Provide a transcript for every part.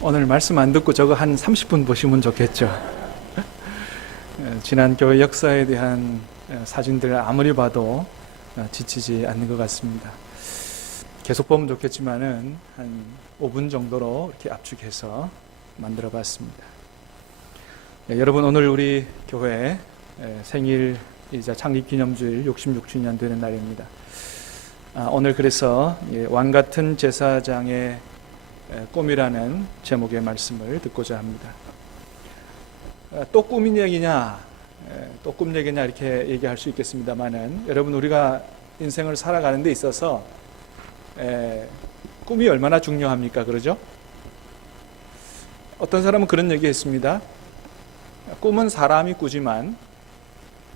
오늘 말씀 안 듣고 저거 한 30분 보시면 좋겠죠. 지난 교회 역사에 대한 사진들 아무리 봐도 지치지 않는 것 같습니다. 계속 보면 좋겠지만은 한 5분 정도로 이렇게 압축해서 만들어 봤습니다. 여러분, 오늘 우리 교회 생일이자 창립기념주일 66주년 되는 날입니다. 오늘 그래서 왕같은 제사장의 꿈이라는 제목의 말씀을 듣고자 합니다. 또 꿈인 얘기냐, 또 꿈 얘기냐 이렇게 얘기할 수 있겠습니다만은, 여러분, 우리가 인생을 살아가는 데 있어서 꿈이 얼마나 중요합니까? 그러죠? 어떤 사람은 그런 얘기 했습니다. 꿈은 사람이 꾸지만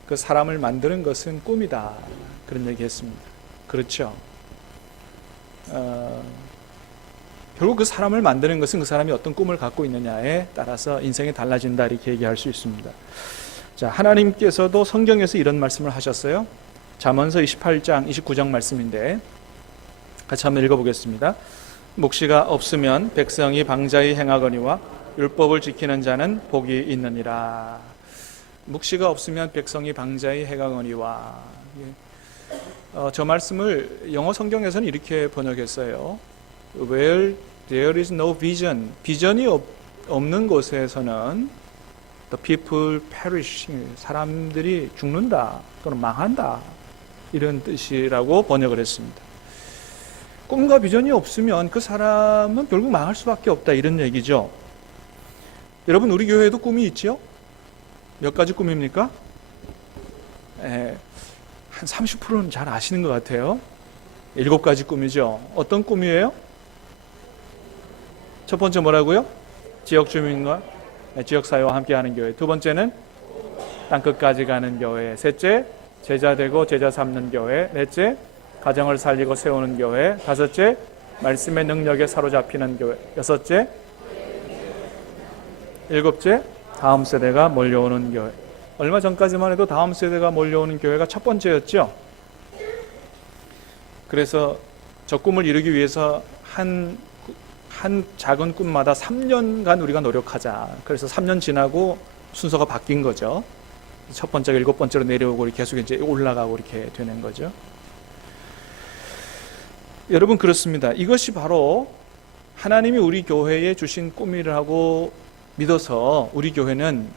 그 사람을 만드는 것은 꿈이다, 그런 얘기 했습니다. 그렇죠? 결국 그 사람을 만드는 것은 그 사람이 어떤 꿈을 갖고 있느냐에 따라서 인생이 달라진다, 이렇게 얘기할 수 있습니다. 자, 하나님께서도 성경에서 이런 말씀을 하셨어요. 잠언서 28장 29장 말씀인데 같이 한번 읽어보겠습니다. 묵시가 없으면 백성이 방자히 행하거니와 율법을 지키는 자는 복이 있느니라. 묵시가 없으면 백성이 방자히 행하거니와. 저 말씀을 영어 성경에서는 이렇게 번역했어요. Where there is no vision, 비전이 없는 곳에서는 the people perish, 사람들이 죽는다 또는 망한다, 이런 뜻이라고 번역을 했습니다. 꿈과 비전이 없으면 그 사람은 결국 망할 수밖에 없다, 이런 얘기죠. 여러분, 우리 교회에도 꿈이 있죠? 몇 가지 꿈입니까? 한 30%는 잘 아시는 것 같아요. 7가지 꿈이죠. 어떤 꿈이에요? 첫 번째 뭐라고요? 지역 주민과 지역사회와 함께하는 교회. 두 번째는 땅끝까지 가는 교회. 셋째, 제자 되고 제자 삼는 교회. 넷째, 가정을 살리고 세우는 교회. 다섯째, 말씀의 능력에 사로잡히는 교회. 여섯째, 일곱째, 다음 세대가 몰려오는 교회. 얼마 전까지만 해도 다음 세대가 몰려오는 교회가 첫 번째였죠. 그래서 저 꿈을 이루기 위해서 한 작은 꿈마다 3년간 우리가 노력하자. 그래서 3년 지나고 순서가 바뀐 거죠. 첫 번째가 7번째로 내려오고 계속 이제 올라가고 이렇게 되는 거죠. 여러분, 그렇습니다. 이것이 바로 하나님이 우리 교회에 주신 꿈이라고 믿어서 우리 교회는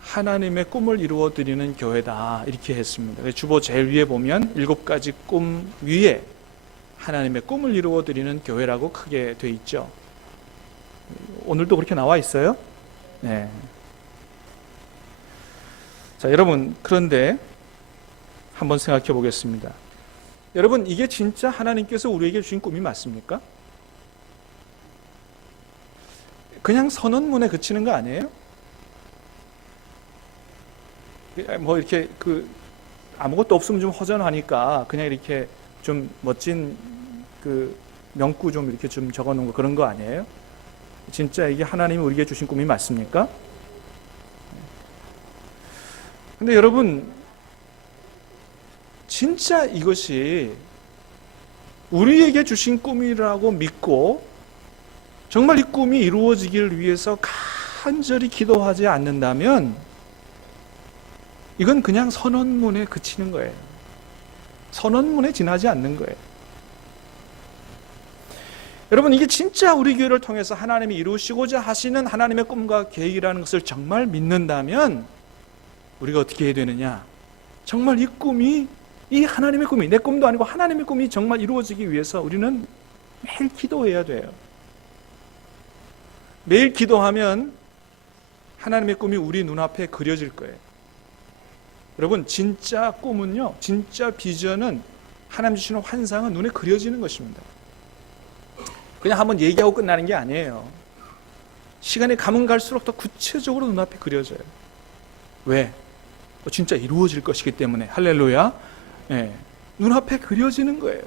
하나님의 꿈을 이루어 드리는 교회다, 이렇게 했습니다. 주보 제일 위에 보면 7가지 꿈 위에 하나님의 꿈을 이루어 드리는 교회라고 크게 돼 있죠. 오늘도 그렇게 나와 있어요? 네. 자, 여러분, 그런데 한번 생각해 보겠습니다. 여러분, 이게 진짜 하나님께서 우리에게 주신 꿈이 맞습니까? 그냥 선언문에 그치는 거 아니에요? 뭐 이렇게 아무것도 없으면 좀 허전하니까 그냥 이렇게 좀 멋진 명구 좀 이렇게 좀 적어 놓은 거, 그런 거 아니에요? 진짜 이게 하나님이 우리에게 주신 꿈이 맞습니까? 근데 여러분, 진짜 이것이 우리에게 주신 꿈이라고 믿고 정말 이 꿈이 이루어지기를 위해서 간절히 기도하지 않는다면 이건 그냥 선언문에 그치는 거예요. 선언문에 지나지 않는 거예요. 여러분, 이게 진짜 우리 교회를 통해서 하나님이 이루시고자 하시는 하나님의 꿈과 계획이라는 것을 정말 믿는다면 우리가 어떻게 해야 되느냐? 정말 이 꿈이, 이 하나님의 꿈이, 내 꿈도 아니고 하나님의 꿈이 정말 이루어지기 위해서 우리는 매일 기도해야 돼요. 매일 기도하면 하나님의 꿈이 우리 눈앞에 그려질 거예요. 여러분, 진짜 꿈은요, 진짜 비전은, 하나님 주시는 환상은 눈에 그려지는 것입니다. 그냥 한번 얘기하고 끝나는 게 아니에요. 시간이 가면 갈수록 더 구체적으로 눈앞에 그려져요. 왜? 진짜 이루어질 것이기 때문에. 할렐루야. 네. 눈앞에 그려지는 거예요.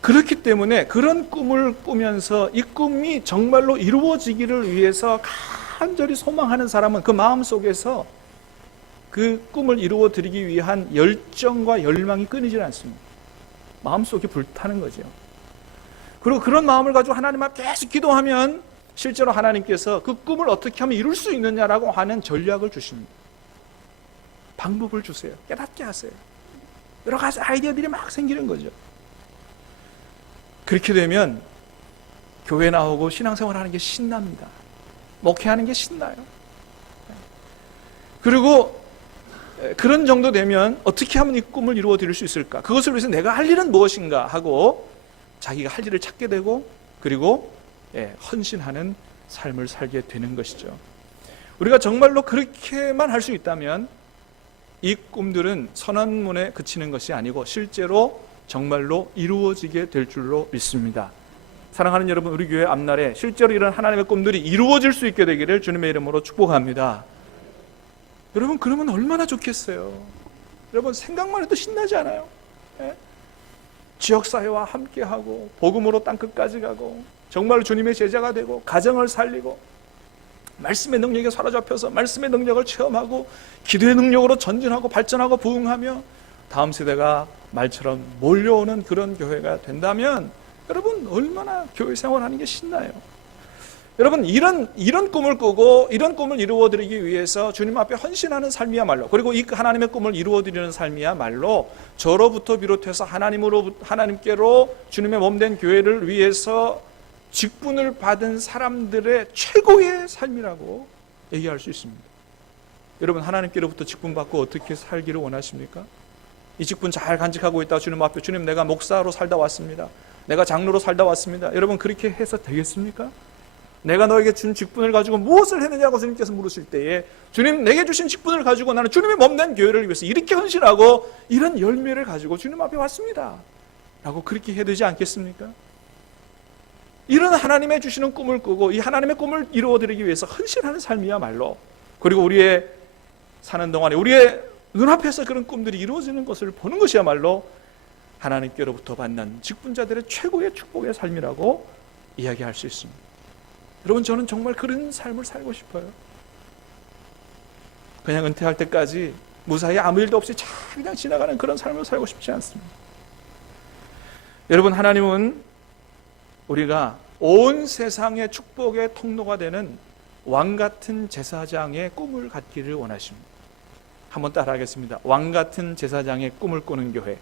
그렇기 때문에 그런 꿈을 꾸면서 이 꿈이 정말로 이루어지기를 위해서 간절히 소망하는 사람은 그 마음속에서 그 꿈을 이루어 드리기 위한 열정과 열망이 끊이질 않습니다. 마음속에 불타는 거죠. 그리고 그런 마음을 가지고 하나님 앞에 계속 기도하면 실제로 하나님께서 그 꿈을 어떻게 하면 이룰 수 있느냐라고 하는 전략을 주십니다. 방법을 주세요. 깨닫게 하세요. 여러 가지 아이디어들이 막 생기는 거죠. 그렇게 되면 교회 나오고 신앙생활 하는 게 신납니다. 목회하는 게 신나요. 그리고 그런 정도 되면 어떻게 하면 이 꿈을 이루어 드릴 수 있을까? 그것을 위해서 내가 할 일은 무엇인가 하고 자기가 할 일을 찾게 되고 그리고 헌신하는 삶을 살게 되는 것이죠. 우리가 정말로 그렇게만 할 수 있다면 이 꿈들은 선언문에 그치는 것이 아니고 실제로 정말로 이루어지게 될 줄로 믿습니다. 사랑하는 여러분, 우리 교회 앞날에 실제로 이런 하나님의 꿈들이 이루어질 수 있게 되기를 주님의 이름으로 축복합니다. 여러분, 그러면 얼마나 좋겠어요. 여러분, 생각만 해도 신나지 않아요? 지역사회와 함께하고 복음으로 땅끝까지 가고 정말 주님의 제자가 되고 가정을 살리고 말씀의 능력에 사로잡혀서 말씀의 능력을 체험하고 기도의 능력으로 전진하고 발전하고 부흥하며 다음 세대가 말처럼 몰려오는 그런 교회가 된다면 여러분, 얼마나 교회 생활하는 게 신나요. 여러분, 이런 꿈을 꾸고 이런 꿈을 이루어드리기 위해서 주님 앞에 헌신하는 삶이야말로, 그리고 이 하나님의 꿈을 이루어드리는 삶이야말로 저로부터 비롯해서 하나님께로 주님의 몸된 교회를 위해서 직분을 받은 사람들의 최고의 삶이라고 얘기할 수 있습니다. 여러분, 하나님께로부터 직분 받고 어떻게 살기를 원하십니까? 이 직분 잘 간직하고 있다 주님 앞에, 주님, 내가 목사로 살다 왔습니다, 내가 장로로 살다 왔습니다. 여러분, 그렇게 해서 되겠습니까? 내가 너에게 준 직분을 가지고 무엇을 했느냐고 주님께서 물으실 때에 주님, 내게 주신 직분을 가지고 나는 주님의 몸된 교회를 위해서 이렇게 헌신하고 이런 열매를 가지고 주님 앞에 왔습니다 라고 그렇게 해야 되지 않겠습니까? 이런 하나님의 주시는 꿈을 꾸고 이 하나님의 꿈을 이루어드리기 위해서 헌신하는 삶이야말로, 그리고 우리의 사는 동안에 우리의 눈앞에서 그런 꿈들이 이루어지는 것을 보는 것이야말로 하나님께로부터 받는 직분자들의 최고의 축복의 삶이라고 이야기할 수 있습니다. 여러분, 저는 정말 그런 삶을 살고 싶어요. 그냥 은퇴할 때까지 무사히 아무 일도 없이 잘 그냥 지나가는 그런 삶을 살고 싶지 않습니다. 여러분, 하나님은 우리가 온 세상의 축복의 통로가 되는 왕같은 제사장의 꿈을 갖기를 원하십니다. 한번 따라하겠습니다. 왕같은 제사장의 꿈을 꾸는 교회.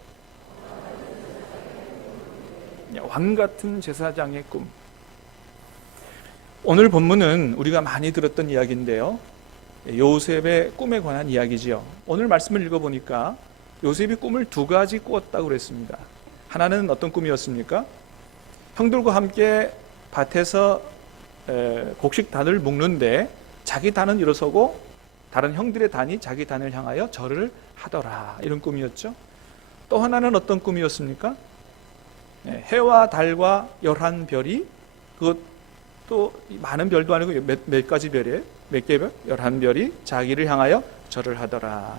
왕같은 제사장의 꿈. 오늘 본문은 우리가 많이 들었던 이야기인데요, 요셉의 꿈에 관한 이야기지요. 오늘 말씀을 읽어보니까 요셉이 꿈을 두 가지 꾸었다고 그랬습니다. 하나는 어떤 꿈이었습니까? 형들과 함께 밭에서 곡식 단을 묶는데 자기 단은 일어서고 다른 형들의 단이 자기 단을 향하여 절을 하더라, 이런 꿈이었죠. 또 하나는 어떤 꿈이었습니까? 해와 달과 11별이, 그것도 많은 별도 아니고 몇 가지 별이에요. 몇 개 별? 11별이 자기를 향하여 절을 하더라.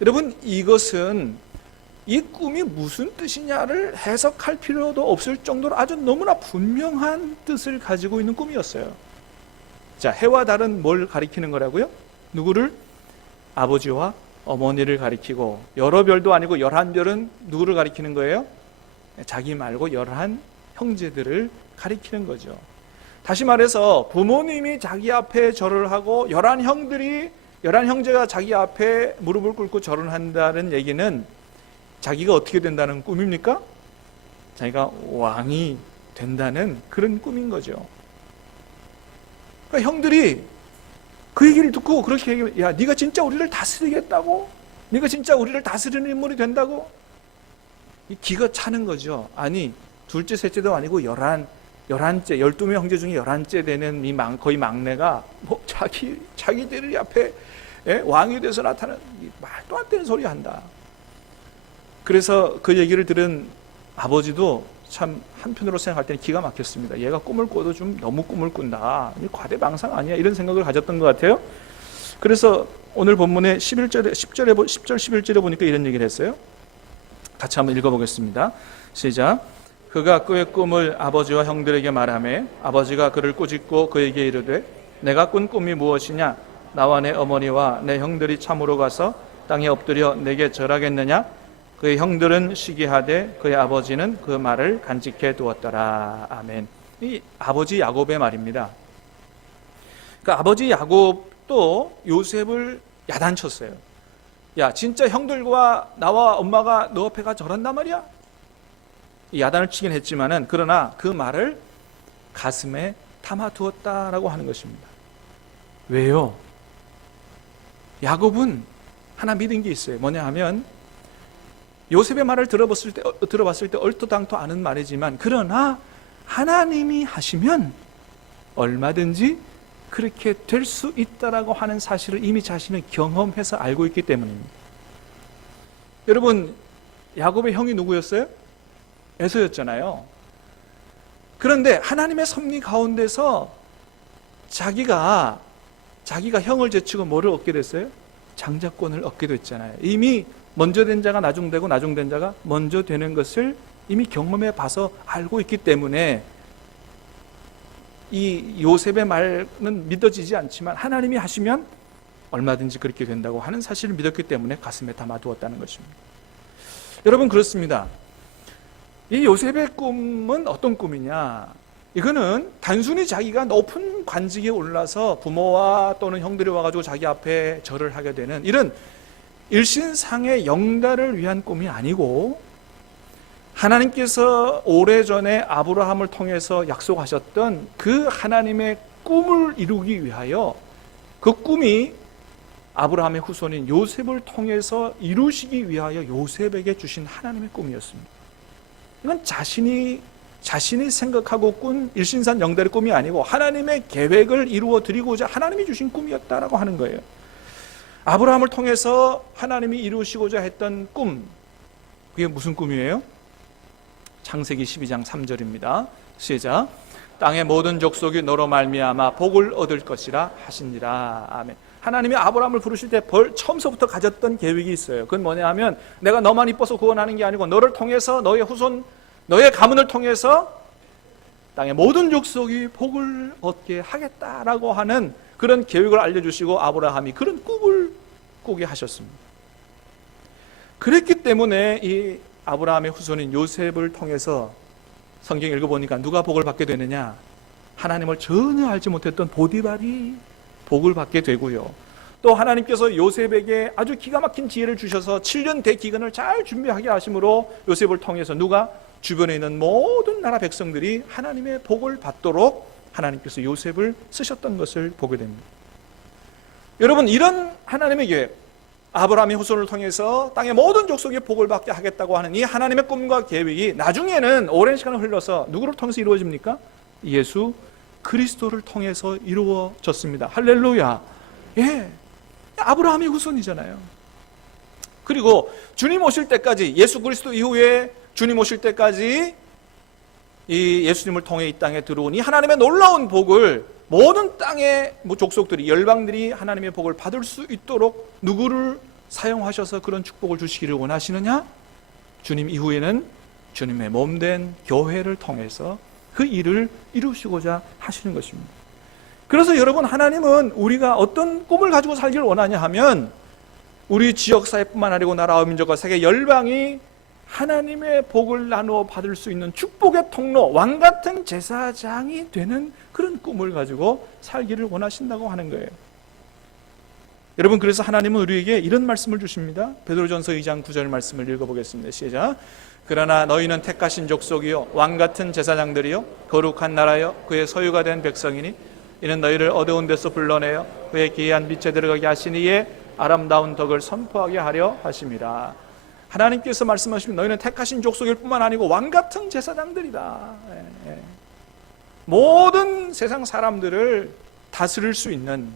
여러분, 이것은 이 꿈이 무슨 뜻이냐를 해석할 필요도 없을 정도로 아주 너무나 분명한 뜻을 가지고 있는 꿈이었어요. 자, 해와 달은 뭘 가리키는 거라고요? 누구를? 아버지와 어머니를 가리키고, 여러 별도 아니고 11별은 누구를 가리키는 거예요? 자기 말고 11 형제들을 가리키는 거죠. 다시 말해서 부모님이 자기 앞에 절을 하고 11 형제가 자기 앞에 무릎을 꿇고 절을 한다는 얘기는 자기가 어떻게 된다는 꿈입니까? 자기가 왕이 된다는 그런 꿈인 거죠. 그러니까 형들이 그 얘기를 듣고 그렇게 얘기하면, 야, 네가 진짜 우리를 다스리겠다고? 네가 진짜 우리를 다스리는 인물이 된다고? 이 기가 차는 거죠. 아니, 둘째, 셋째도 아니고 11째, 12명 형제 중에 11째 되는 이 거의 막내가 뭐 자기들 앞에 왕이 돼서 나타나는 말도 안 되는 소리 한다. 그래서 그 얘기를 들은 아버지도 참 한편으로 생각할 때는 기가 막혔습니다. 얘가 꿈을 꿔도 좀 너무 꿈을 꾼다, 과대망상 아니야, 이런 생각을 가졌던 것 같아요. 그래서 오늘 본문의 10절 11절에 보니까 이런 얘기를 했어요. 같이 한번 읽어보겠습니다. 시작. 그가 그의 꿈을 아버지와 형들에게 말하매 아버지가 그를 꾸짖고 그에게 이르되 내가 꾼 꿈이 무엇이냐? 나와 내 어머니와 내 형들이 참으로 가서 땅에 엎드려 내게 절하겠느냐? 그의 형들은 시기하되 그의 아버지는 그 말을 간직해 두었더라. 아멘. 이 아버지 야곱의 말입니다. 그 아버지 야곱도 요셉을 야단쳤어요. 야, 진짜 형들과 나와 엄마가 너 앞에 가 저런단 말이야? 이 야단을 치긴 했지만은 그러나 그 말을 가슴에 담아두었다라고 하는 것입니다. 왜요? 야곱은 하나 믿은 게 있어요. 뭐냐 하면 요셉의 말을 들어봤을 때 얼토당토 아는 말이지만 그러나 하나님이 하시면 얼마든지 그렇게 될 수 있다라고 하는 사실을 이미 자신은 경험해서 알고 있기 때문입니다. 여러분, 야곱의 형이 누구였어요? 에서였잖아요. 그런데 하나님의 섭리 가운데서 자기가 형을 제치고 뭐를 얻게 됐어요? 장자권을 얻게 됐잖아요. 이미 먼저 된 자가 나중되고 나중된 자가 먼저 되는 것을 이미 경험해 봐서 알고 있기 때문에 이 요셉의 말은 믿어지지 않지만 하나님이 하시면 얼마든지 그렇게 된다고 하는 사실을 믿었기 때문에 가슴에 담아두었다는 것입니다. 여러분, 그렇습니다. 이 요셉의 꿈은 어떤 꿈이냐? 이거는 단순히 자기가 높은 관직에 올라서 부모와 또는 형들이 와가지고 자기 앞에 절을 하게 되는 이런 일신상의 영달을 위한 꿈이 아니고 하나님께서 오래전에 아브라함을 통해서 약속하셨던 그 하나님의 꿈을 이루기 위하여 그 꿈이 아브라함의 후손인 요셉을 통해서 이루시기 위하여 요셉에게 주신 하나님의 꿈이었습니다. 이건 자신이 생각하고 꾼 일신산 영달의 꿈이 아니고 하나님의 계획을 이루어 드리고자 하나님이 주신 꿈이었다라고 하는 거예요. 아브라함을 통해서 하나님이 이루시고자 했던 꿈, 그게 무슨 꿈이에요? 창세기 12장 3절입니다. 시작. 땅의 모든 족속이 너로 말미암아 복을 얻을 것이라 하시니라. 아멘. 하나님이 아브라함을 부르실 때 처음서부터 가졌던 계획이 있어요. 그건 뭐냐 하면 내가 너만 이뻐서 구원하는 게 아니고 너를 통해서 너의 후손, 너의 가문을 통해서 땅의 모든 족속이 복을 얻게 하겠다라고 하는 그런 계획을 알려주시고 아브라함이 그런 꿈을 꾸게 하셨습니다. 그랬기 때문에 이 아브라함의 후손인 요셉을 통해서 성경 읽어보니까 누가 복을 받게 되느냐? 하나님을 전혀 알지 못했던 보디발이 복을 받게 되고요. 또 하나님께서 요셉에게 아주 기가 막힌 지혜를 주셔서 7년 대기근을 잘 준비하게 하심으로 요셉을 통해서 누가? 주변에 있는 모든 나라 백성들이 하나님의 복을 받도록 하나님께서 요셉을 쓰셨던 것을 보게 됩니다. 여러분, 이런 하나님의 계획, 아브라함의 후손을 통해서 땅의 모든 족속이 복을 받게 하겠다고 하는 이 하나님의 꿈과 계획이 나중에는 오랜 시간을 흘러서 누구를 통해서 이루어집니까? 예수 그리스도를 통해서 이루어졌습니다. 할렐루야. 예, 아브라함의 후손이잖아요. 그리고 주님 오실 때까지, 예수 그리스도 이후에 주님 오실 때까지 이 예수님을 통해 이 땅에 들어온 이 하나님의 놀라운 복을 모든 땅의 족속들이, 열방들이 하나님의 복을 받을 수 있도록 누구를 사용하셔서 그런 축복을 주시기를 원하시느냐? 주님 이후에는 주님의 몸된 교회를 통해서 그 일을 이루시고자 하시는 것입니다. 그래서 여러분, 하나님은 우리가 어떤 꿈을 가지고 살기를 원하냐 하면 우리 지역사회뿐만 아니고 나라와 민족과 세계 열방이 하나님의 복을 나누어 받을 수 있는 축복의 통로, 왕같은 제사장이 되는 그런 꿈을 가지고 살기를 원하신다고 하는 거예요. 여러분, 그래서 하나님은 우리에게 이런 말씀을 주십니다. 베드로전서 2장 9절 말씀을 읽어보겠습니다. 시작. 그러나 너희는 택하신 족속이요 왕같은 제사장들이요 거룩한 나라요 그의 소유가 된 백성이니 이는 너희를 어두운 데서 불러내어 그의 기이한 빛에 들어가게 하시니에 아름다운 덕을 선포하게 하려 하심이라. 하나님께서 말씀하시면 너희는 택하신 족속일 뿐만 아니고 왕같은 제사장들이다. 모든 세상 사람들을 다스릴 수 있는,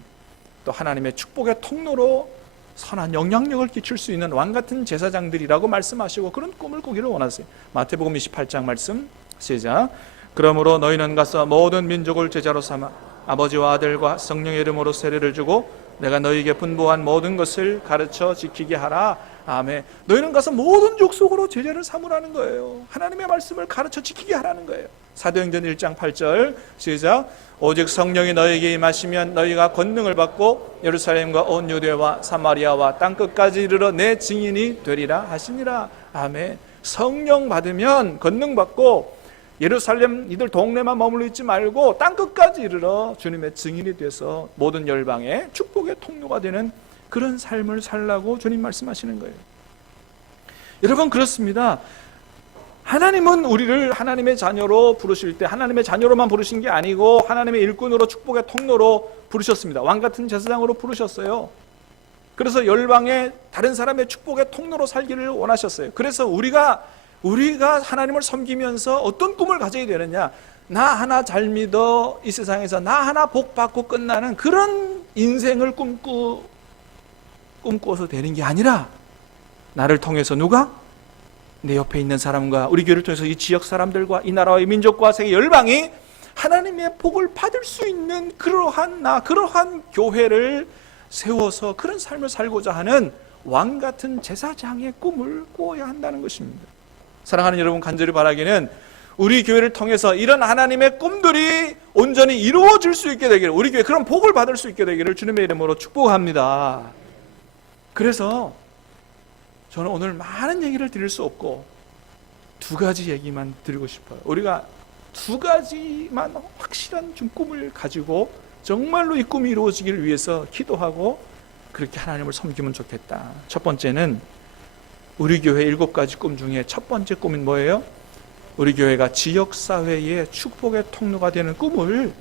또 하나님의 축복의 통로로 선한 영향력을 끼칠 수 있는 왕같은 제사장들이라고 말씀하시고 그런 꿈을 꾸기를 원하세요. 마태복음 28장 말씀 시작. 그러므로 너희는 가서 모든 민족을 제자로 삼아 아버지와 아들과 성령의 이름으로 세례를 주고 내가 너희에게 분부한 모든 것을 가르쳐 지키게 하라. 아멘. 너희는 가서 모든 족속으로 제자를 삼으라는 거예요. 하나님의 말씀을 가르쳐 지키게 하라는 거예요. 사도행전 1장 8절 시작. 오직 성령이 너희에게 임하시면 너희가 권능을 받고 예루살렘과 온 유대와 사마리아와 땅끝까지 이르러 내 증인이 되리라 하시니라. 아멘. 성령 받으면 권능 받고 예루살렘 이들 동네만 머물러 있지 말고 땅끝까지 이르러 주님의 증인이 돼서 모든 열방에 축복의 통로가 되는 그런 삶을 살라고 주님 말씀하시는 거예요. 여러분, 그렇습니다. 하나님은 우리를 하나님의 자녀로 부르실 때 하나님의 자녀로만 부르신 게 아니고 하나님의 일꾼으로 축복의 통로로 부르셨습니다. 왕같은 제사장으로 부르셨어요. 그래서 열방의 다른 사람의 축복의 통로로 살기를 원하셨어요. 그래서 우리가 하나님을 섬기면서 어떤 꿈을 가져야 되느냐, 나 하나 잘 믿어 이 세상에서 나 하나 복 받고 끝나는 그런 인생을 꿈꾸어서 되는 게 아니라, 나를 통해서 누가? 내 옆에 있는 사람과 우리 교회를 통해서 이 지역 사람들과 이 나라와 이 민족과 세계 열방이 하나님의 복을 받을 수 있는 그러한 교회를 세워서 그런 삶을 살고자 하는 왕같은 제사장의 꿈을 꾸어야 한다는 것입니다. 사랑하는 여러분, 간절히 바라기는 우리 교회를 통해서 이런 하나님의 꿈들이 온전히 이루어질 수 있게 되기를, 우리 교회 그런 복을 받을 수 있게 되기를 주님의 이름으로 축복합니다. 그래서 저는 오늘 많은 얘기를 드릴 수 없고 두 가지 얘기만 드리고 싶어요. 우리가 두 가지만 확실한 좀 꿈을 가지고 정말로 이 꿈이 이루어지기를 위해서 기도하고 그렇게 하나님을 섬기면 좋겠다. 첫 번째는 우리 교회 7가지 꿈 중에 첫 번째 꿈은 뭐예요? 우리 교회가 지역사회의 축복의 통로가 되는 꿈을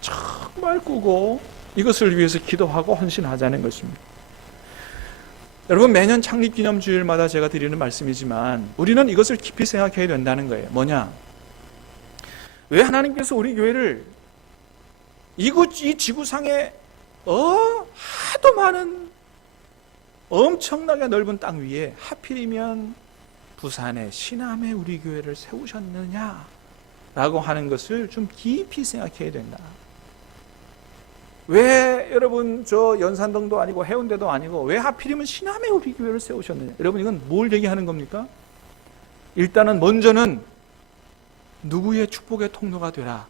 정말 꾸고 이것을 위해서 기도하고 헌신하자는 것입니다. 여러분, 매년 창립기념주일마다 제가 드리는 말씀이지만 우리는 이것을 깊이 생각해야 된다는 거예요. 뭐냐? 왜 하나님께서 우리 교회를 이 지구상에 하도 많은 엄청나게 넓은 땅 위에 하필이면 부산의 신암에 우리 교회를 세우셨느냐라고 하는 것을 좀 깊이 생각해야 된다. 왜 여러분 저 연산동도 아니고 해운대도 아니고 왜 하필이면 신암에 우리 교회를 세우셨느냐? 여러분, 이건 뭘 얘기하는 겁니까? 일단은 먼저는 누구의 축복의 통로가 되라,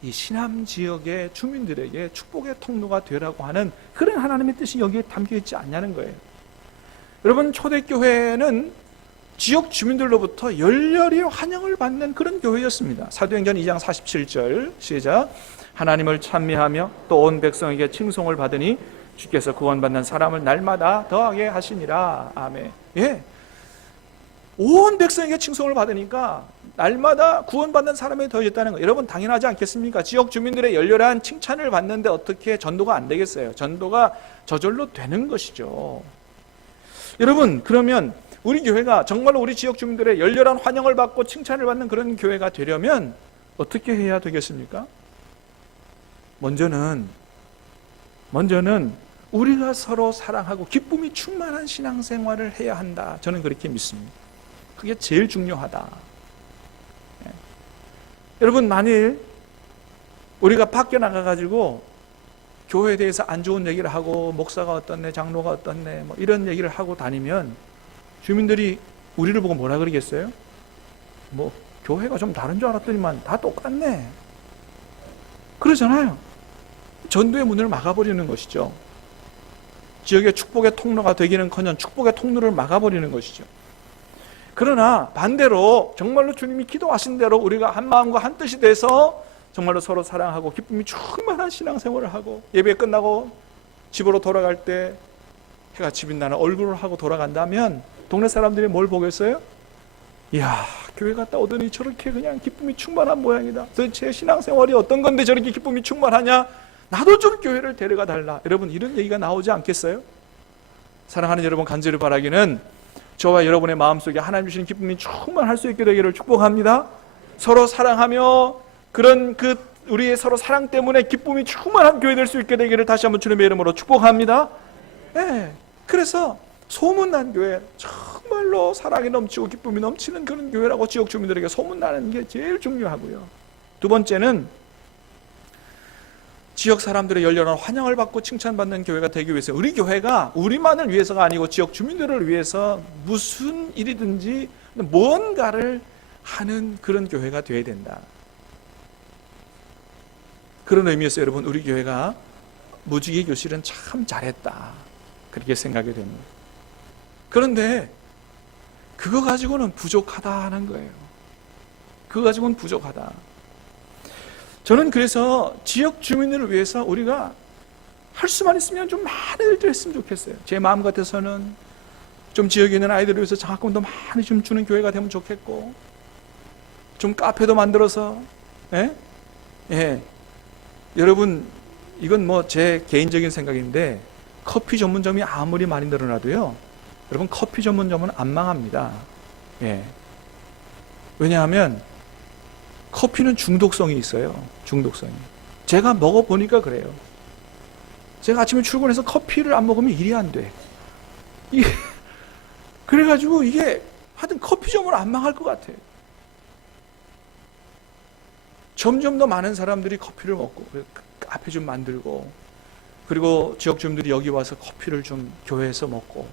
이 신암 지역의 주민들에게 축복의 통로가 되라고 하는 그런 하나님의 뜻이 여기에 담겨 있지 않냐는 거예요. 여러분, 초대교회는 지역 주민들로부터 열렬히 환영을 받는 그런 교회였습니다. 사도행전 2장 47절 시작. 하나님을 찬미하며 또 온 백성에게 칭송을 받으니 주께서 구원받는 사람을 날마다 더하게 하시니라. 아멘. 예, 온 백성에게 칭송을 받으니까 날마다 구원받는 사람이 더해졌다는 거예요. 여러분, 당연하지 않겠습니까? 지역 주민들의 열렬한 칭찬을 받는데 어떻게 전도가 안 되겠어요? 전도가 저절로 되는 것이죠. 여러분, 그러면 우리 교회가 정말로 우리 지역 주민들의 열렬한 환영을 받고 칭찬을 받는 그런 교회가 되려면 어떻게 해야 되겠습니까? 먼저는 우리가 서로 사랑하고 기쁨이 충만한 신앙생활을 해야 한다. 저는 그렇게 믿습니다. 그게 제일 중요하다. 예. 여러분, 만일 우리가 밖에 나가가지고 교회에 대해서 안 좋은 얘기를 하고 목사가 어떻네, 장로가 어떻네, 뭐 이런 얘기를 하고 다니면 주민들이 우리를 보고 뭐라 그러겠어요? 뭐 교회가 좀 다른 줄 알았더니만 다 똑같네, 그러잖아요. 전도의 문을 막아버리는 것이죠. 지역의 축복의 통로가 되기는커녕 축복의 통로를 막아버리는 것이죠. 그러나 반대로 정말로 주님이 기도하신 대로 우리가 한 마음과 한 뜻이 돼서 정말로 서로 사랑하고 기쁨이 충만한 신앙생활을 하고 예배 끝나고 집으로 돌아갈 때 해가 지빛나는 얼굴을 하고 돌아간다면 동네 사람들이 뭘 보겠어요? 이야, 교회 갔다 오더니 저렇게 그냥 기쁨이 충만한 모양이다. 도대체 신앙생활이 어떤 건데 저렇게 기쁨이 충만하냐? 나도 좀 교회를 데려가 달라. 여러분, 이런 얘기가 나오지 않겠어요? 사랑하는 여러분, 간절히 바라기는 저와 여러분의 마음속에 하나님 주신 기쁨이 충만할 수 있게 되기를 축복합니다. 서로 사랑하며 그런 우리의 서로 사랑 때문에 기쁨이 충만한 교회 될 수 있게 되기를 다시 한번 주님의 이름으로 축복합니다. 네, 그래서 소문난 교회, 정말로 사랑이 넘치고 기쁨이 넘치는 그런 교회라고 지역 주민들에게 소문나는 게 제일 중요하고요. 두 번째는 지역 사람들의 열렬한 환영을 받고 칭찬받는 교회가 되기 위해서 우리 교회가 우리만을 위해서가 아니고 지역 주민들을 위해서 무슨 일이든지 뭔가를 하는 그런 교회가 되어야 된다. 그런 의미에서 여러분, 우리 교회가 무지개 교실은 참 잘했다, 그렇게 생각이 됩니다. 그런데 그거 가지고는 부족하다는 거예요. 그거 가지고는 부족하다. 저는 그래서 지역 주민들을 위해서 우리가 할 수만 있으면 좀 많은 일들을 했으면 좋겠어요. 제 마음 같아서는 좀 지역에 있는 아이들을 위해서 장학금도 많이 좀 주는 교회가 되면 좋겠고, 좀 카페도 만들어서, 여러분, 이건 뭐 제 개인적인 생각인데, 커피 전문점이 아무리 많이 늘어나도요, 여러분, 커피 전문점은 안 망합니다. 왜냐하면 커피는 중독성이 있어요. 중독성이. 제가 먹어보니까 그래요. 제가 아침에 출근해서 커피를 안 먹으면 일이 안 돼. 그래가지고 이게 하여튼 커피점은 안 망할 것 같아요. 점점 더 많은 사람들이 커피를 먹고 카페 좀 만들고, 그리고 지역 주민들이 여기 와서 커피를 좀 교회에서 먹고,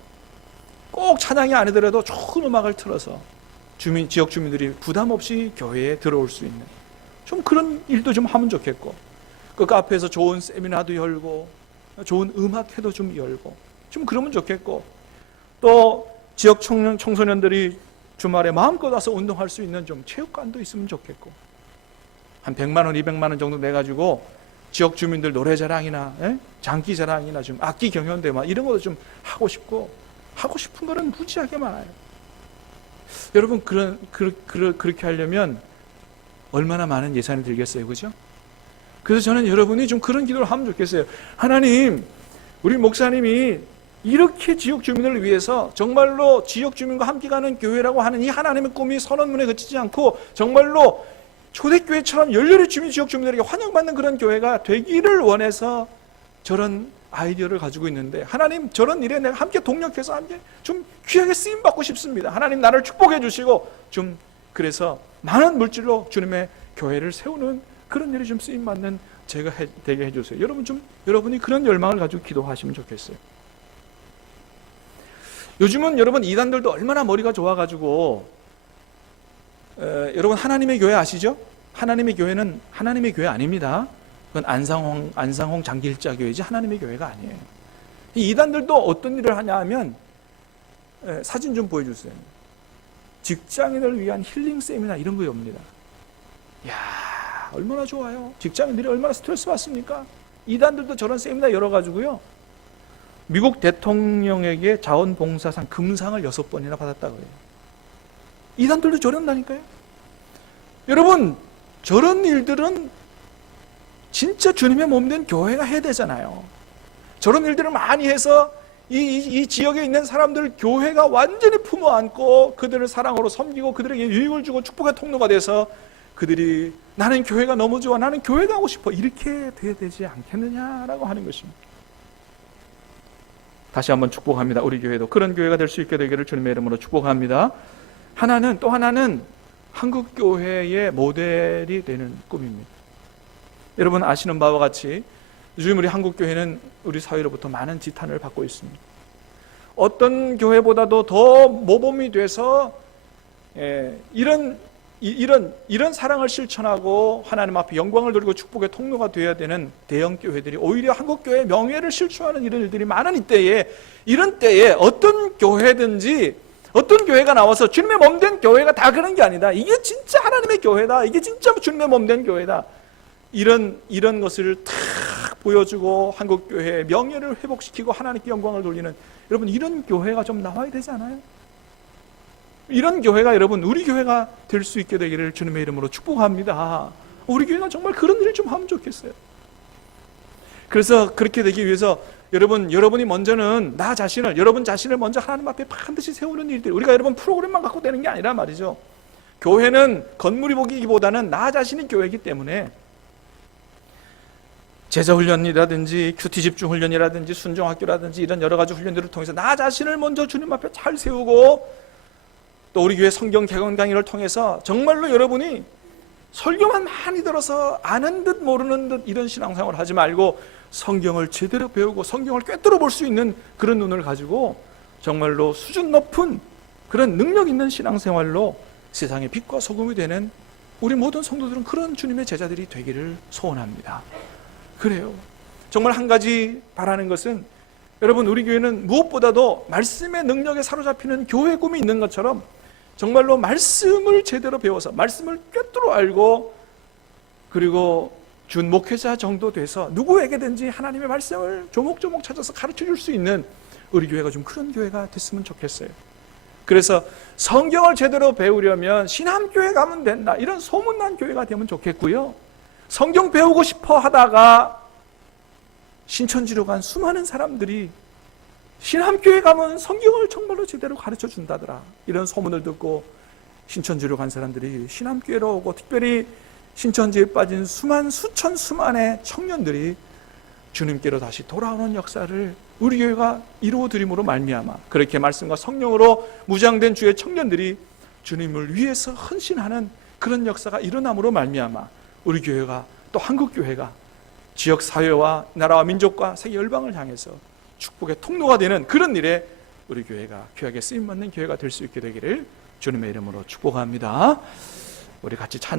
꼭 찬양이 아니더라도 좋은 음악을 틀어서 지역 주민들이 부담 없이 교회에 들어올 수 있는 좀 그런 일도 좀 하면 좋겠고, 그 카페에서 좋은 세미나도 열고 좋은 음악회도 좀 열고 좀 그러면 좋겠고, 또 지역 청소년들이 주말에 마음껏 와서 운동할 수 있는 좀 체육관도 있으면 좋겠고, 한 100만 원, 200만 원 정도 내가지고 지역 주민들 노래 자랑이나 장기 자랑이나 좀 악기 경연대 막 이런 것도 좀 하고 싶고, 하고 싶은 거는 무지하게 많아요. 여러분, 그렇게 하려면 얼마나 많은 예산이 들겠어요, 그죠? 그래서 저는 여러분이 좀 그런 기도를 하면 좋겠어요. 하나님, 우리 목사님이 이렇게 지역 주민을 위해서 정말로 지역 주민과 함께 가는 교회라고 하는 이 하나님의 꿈이 선언문에 그치지 않고 정말로 초대교회처럼 열렬히 지역 주민들에게 환영받는 그런 교회가 되기를 원해서 저런 아이디어를 가지고 있는데, 하나님, 저런 일에 내가 함께 동력해서 함께 좀 귀하게 쓰임받고 싶습니다. 하나님, 나를 축복해 주시고 좀 그래서 많은 물질로 주님의 교회를 세우는 그런 일이 좀 쓰임받는 제가 되게 해주세요. 여러분이 그런 열망을 가지고 기도하시면 좋겠어요. 요즘은 여러분 이단들도 얼마나 머리가 좋아가지고, 여러분 하나님의 교회 아시죠? 하나님의 교회는 하나님의 교회 아닙니다. 그건 안상홍 장길자 교회지 하나님의 교회가 아니에요. 이 이단들도 어떤 일을 하냐 하면, 사진 좀 보여주세요. 직장인을 위한 힐링 세미나 이런 거 엽니다. 이야, 얼마나 좋아요. 직장인들이 얼마나 스트레스 받습니까? 이단들도 저런 세미나 열어가지고요, 미국 대통령에게 자원봉사상 금상을 6번이나 받았다고 해요. 이단들도 저런다니까요. 여러분, 저런 일들은 진짜 주님의 몸된 교회가 해야 되잖아요. 저런 일들을 많이 해서 이 지역에 있는 사람들 교회가 완전히 품어 안고 그들을 사랑으로 섬기고 그들에게 유익을 주고 축복의 통로가 돼서 그들이 나는 교회가 너무 좋아, 나는 교회 가고 싶어, 이렇게 돼야 되지 않겠느냐라고 하는 것입니다. 다시 한번 축복합니다. 우리 교회도 그런 교회가 될 수 있게 되기를 주님의 이름으로 축복합니다. 또 하나는 한국교회의 모델이 되는 꿈입니다. 여러분 아시는 바와 같이 요즘 우리 한국교회는 우리 사회로부터 많은 지탄을 받고 있습니다. 어떤 교회보다도 더 모범이 돼서 이런 사랑을 실천하고 하나님 앞에 영광을 돌리고 축복의 통로가 되어야 되는 대형 교회들이 오히려 한국교회의 명예를 실추하는 이런 일들이 많은 이런 때에 어떤 교회든지 어떤 교회가 나와서 주님의 몸된 교회가 다 그런 게 아니다, 이게 진짜 하나님의 교회다, 이게 진짜 주님의 몸된 교회다, 이런 것을 탁 보여주고 한국교회의 명예를 회복시키고 하나님께 영광을 돌리는, 여러분 이런 교회가 좀 나와야 되지 않아요? 이런 교회가 여러분 우리 교회가 될 수 있게 되기를 주님의 이름으로 축복합니다. 우리 교회가 정말 그런 일을 좀 하면 좋겠어요. 그래서 그렇게 되기 위해서 여러분이 먼저는 여러분 자신을 먼저 하나님 앞에 반드시 세우는 일들, 우리가 여러분 프로그램만 갖고 되는 게 아니라 말이죠. 교회는 건물이 보기보다는 나 자신이 교회이기 때문에 제자훈련이라든지 큐티 집중 훈련이라든지 순종학교라든지 이런 여러 가지 훈련들을 통해서 나 자신을 먼저 주님 앞에 잘 세우고, 또 우리 교회 성경 개관 강의를 통해서 정말로 여러분이 설교만 많이 들어서 아는 듯 모르는 듯 이런 신앙생활을 하지 말고 성경을 제대로 배우고 성경을 꿰뚫어 볼 수 있는 그런 눈을 가지고 정말로 수준 높은 그런 능력 있는 신앙생활로 세상의 빛과 소금이 되는 우리 모든 성도들은 그런 주님의 제자들이 되기를 소원합니다. 그래요. 정말 한 가지 바라는 것은, 여러분 우리 교회는 무엇보다도 말씀의 능력에 사로잡히는 교회 꿈이 있는 것처럼 정말로 말씀을 제대로 배워서 말씀을 꿰뚫어 알고 그리고 준 목회자 정도 돼서 누구에게든지 하나님의 말씀을 조목조목 찾아서 가르쳐 줄 수 있는 우리 교회가 좀 그런 교회가 됐으면 좋겠어요. 그래서 성경을 제대로 배우려면 신함교회 가면 된다, 이런 소문난 교회가 되면 좋겠고요. 성경 배우고 싶어 하다가 신천지로 간 수많은 사람들이 신함교회 가면 성경을 정말로 제대로 가르쳐 준다더라, 이런 소문을 듣고 신천지로 간 사람들이 신함교회로 오고, 특별히 신천지에 빠진 수천수만의 청년들이 주님께로 다시 돌아오는 역사를 우리 교회가 이루어드림으로 말미암아, 그렇게 말씀과 성령으로 무장된 주의 청년들이 주님을 위해서 헌신하는 그런 역사가 일어남으로 말미암아 우리 교회가, 또 한국교회가 지역 사회와 나라와 민족과 세계 열방을 향해서 축복의 통로가 되는 그런 일에 우리 교회가 귀하게 쓰임받는 교회가 될 수 있게 되기를 주님의 이름으로 축복합니다. 우리 같이 찬양